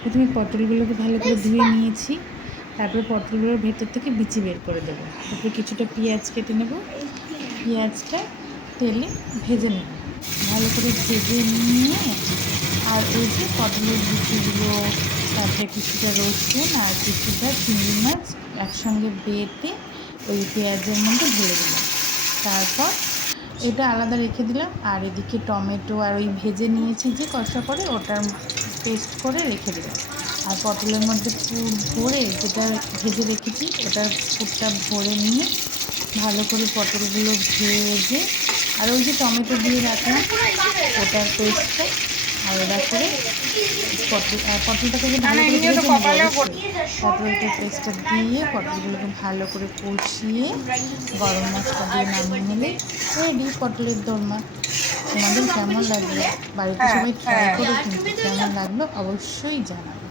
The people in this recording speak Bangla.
প্রথমে পটলগুলোকে ভালো করে ধুয়ে নিয়েছি, তারপরে পটলগুলোর ভেতর থেকে বিচি বের করে দেবো। তারপরে কিছুটা পেঁয়াজ কেটে নেব, পেঁয়াজটা তেলে ভেজে নেব, ভালো করে ভেজে নিয়ে আর ওই যে পটলের বিচিগুলো, তারপরে কিছুটা রসুন আর কিছুটা চিংড়ি মাছ একসঙ্গে বেটে ওই পেঁয়াজের মধ্যে ঢেলে দিলাম। তারপর এটা আলাদা রেখে দিলাম। আর এদিকে টমেটো আর ওই ভেজে নিয়েছি যে কষা করে, ওটার পেস্ট করে রেখে দিলাম। আর পটলের মধ্যে পুর ভরে, যেটা ভেজে রেখেছি ওটার পুরটা ভরে নিয়ে ভালো করে পটলগুলো ভেজে আর ওই যে টমেটো দিয়ে রাখলাম ওটার পেস্টটা আলাদা করে পটলটাকে ভালো করে ভেজে নেবো অবশ্যই। তারপরে ওইটার পেস্টটা দিয়ে পটলগুলোকে ভালো করে কষিয়ে গরম মশলা দিয়ে নামিয়ে নিলে রেডি পটলের দোরমা। তোমাদের কেমন লাগলো? বাড়িতে সবাই ট্রাই করো কিন্তু, কেমন লাগলো অবশ্যই জানাবে।